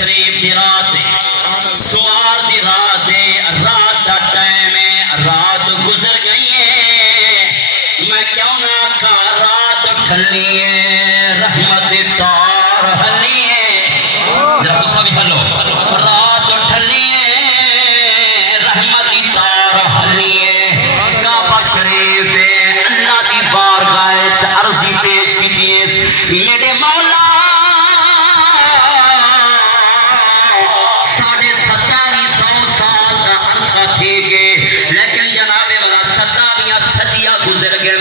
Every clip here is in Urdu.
شریف دی رات سوار دی رات رات دا ٹائم ہے رات گزر گئی ہے میں کیوں نہ کھا رات ٹھلی ہے رحمت دی تار ہلی ہے جب سبھی ہلو رات ٹھلی ہے رحمت دی تار ہلی ہے کعبہ شریف ہے اللہ دی بارگاہ وچ عرضی پیش کی دیے میرے مولا لیکن جناب والا ستاویاں صدیاں گزر گئے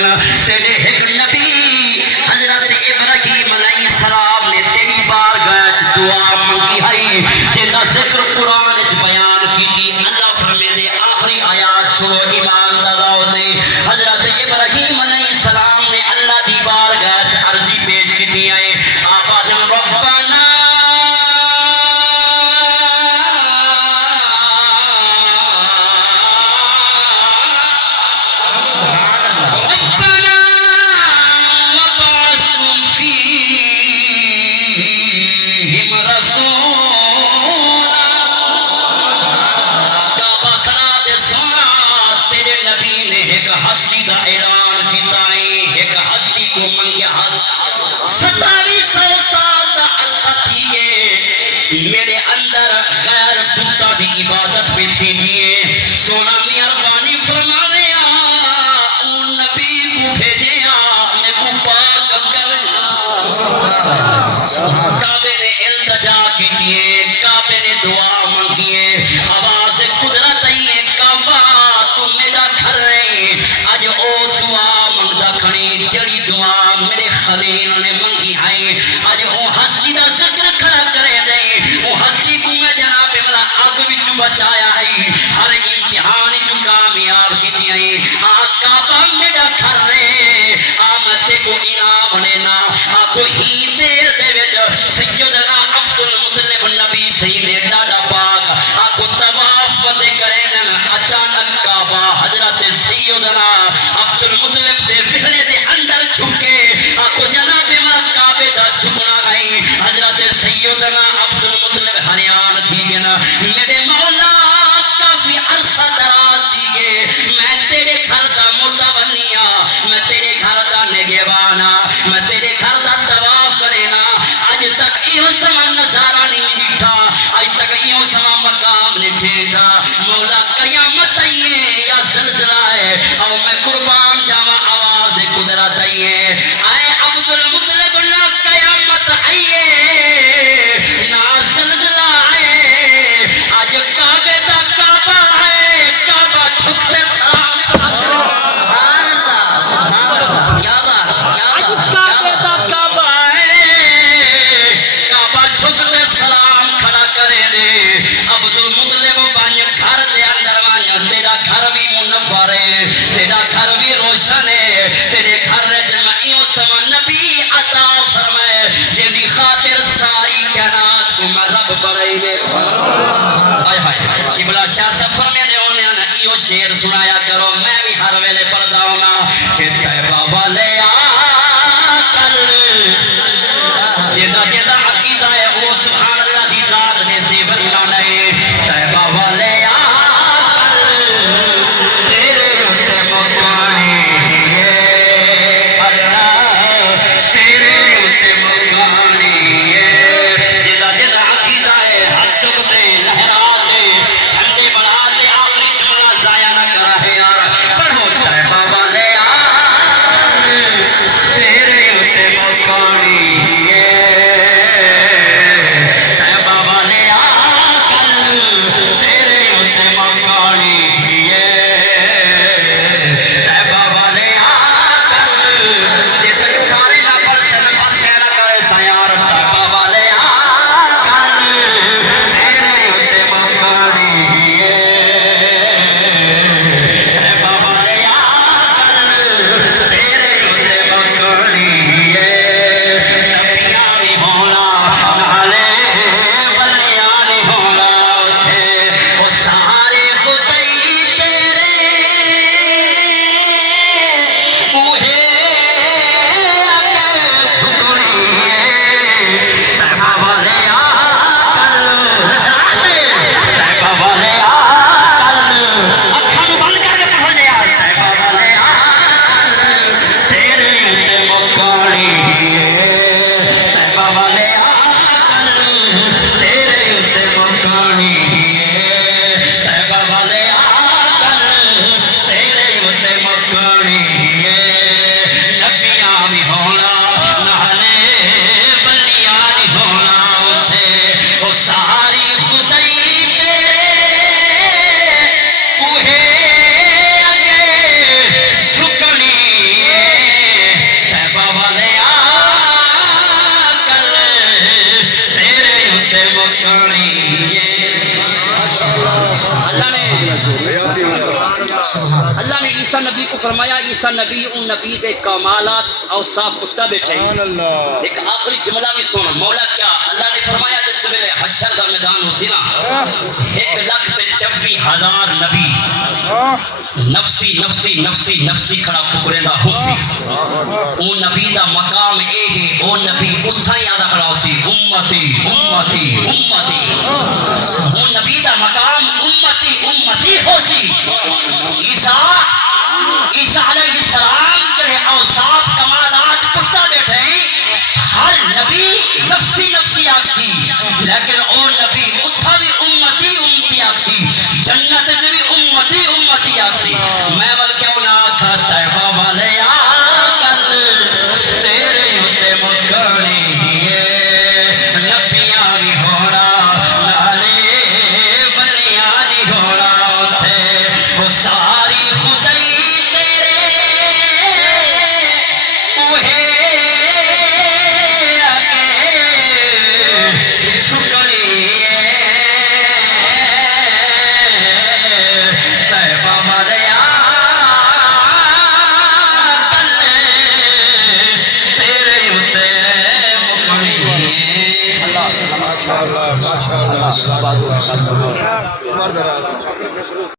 تیرے ایک نبی حضرت ابراہیم علیہ السلام نے تیری بارگاہ دعا منگی ہے جن کا ذکر قرآن بیان کی تھی اللہ فرمے دے آخری آیات سنو ایمان لگاؤ سے حضرت ابراہیم علیہ السلام نے اللہ دی بارگاہ عرضی پیش کی تھی ہے آباد ربنا ہستی کا اعلان کیتا ہے ایک ہستی کو منگیا 2700 سال کا عرصہ تھی ہے میرے اندر غیر بتہ دی عبادت پہ تھی دیئے سونا مہربانی فرمایا ان نبی کو بھیجیا میں کو پاک کر کعبے نے التجا کی دیئے کعبے نے دعا منگیے آواز قدرت ہے کعبہ تو میرا گھر رہے آج او دعا منگا کھڑی جڑی دعا میرے خلیل نے منگی ہے آج او ہستی دا ذکر کھڑا کرے دے او ہستی کو میں جناب میرا آگ وچ بچایا ہے ہر امتحان جو کامیاب کی ہے کعبہ میرا گھر رہے آمد کو انعام لینا کو ہی دیر دے وچ سیدنا عبد المطلب نبی سید ڈاڈا پاک کو طواف دے کرے اچانک کعبہ حضرت سیدنا عبد المطلب دے وہرے دے اندر چھکے کو جناب میرا کعبے دا چھکنا گئی حضرت سیدنا عبد المطلب حریان تھی گنا میرے مولا کافی عرصہ دراز دیگے میں تیرے گھر دا متونیا میں تیرے گھر دا نگہبانا میں تیرے گھر دا طواف کرینا آج تک ایو سما نظارہ نہیں ملتا آج تک ایو سما مقام نہیں ٹھیکا مولا قیامت آئیے یا زلزلہ ہے او میں قربان جاوا آواز قدرت آئیے آئے عبد المطلب اللہ قیامت آئیے نا زلزلہ آئے آج کعبے دا کعبہ ہے کعبہ چھکتے سلام سبحان اللہ سبحان اللہ کیا بات کعبے دا کعبہ ہے کعبہ چھکتے سلام کھڑا کرے دے عبد المطلب بانی گھر دے اندر وانی تیرا گھر بھی منور ہے تیرا گھر بھی روشن ہے تیرے گھر جمعیوں سما نبی عطا فرمائے جیدی خاطر ساری کائنات کو میں رب بڑھائی دے آئے ہائے قبلہ شاہ سفر میں دے ہونے آنا ایو شیر سنایا کرو میں بھی ہر ویلے پردہ ہونا کہ طیبہ والے آقل جیدہ جیدہ عقیدہ ہے او سبحان اللہ دی داد نے سیور نانے طیبہ والے آقل تیرے اتے مقانی ہے اللہ تیرے اتے مقانی ہے جیدہ جیدہ عقیدہ ہے ہر چکتے لہراتے جھنڈے بڑھاتے آخری جملہ ضائع نہ کرا ہے یار مکھنی اللہ نے عیسیٰ نبی کو فرمایا عیسیٰ نبی ان نبی کے کمالات اور صاف پوچھتا بیٹھے ایک آخری جملہ بھی سن مولا کیا اللہ نے فرمایا جس ویلے حشر کا میدان ہو سی نا 1,24,000 نبی نفسی نفسی نفسی نفسی کھڑا پکرے دا ہو سی او نبی دا مقام اے ہے او نبی اتھا ہی آدھا کھڑا ہو سی امتی امتی امتی او نبی دا مقام امتی امتی ہو سی عیسیٰ علیہ السلام جنہیں اوصاف کمالات پوچھتا بیٹھے ہر نبی نفسی نفسی آکسی لیکن او نبی اتھا بھی امتی امتی آکسی جنت میں بھی امتی امتی آکسی میں بل کیوں نہ آکھا طیبہ والے آکل تیرے ہوتے مکھنی نبیاں بھی ہونا نالے بنیاں بھی ہونا تھے وہ ساری خدائی تیرے اوہے آگے چھکنی طیبہ والے آکل تیرے ہوتے مکھنی ماشاءاللہ ماشاءاللہ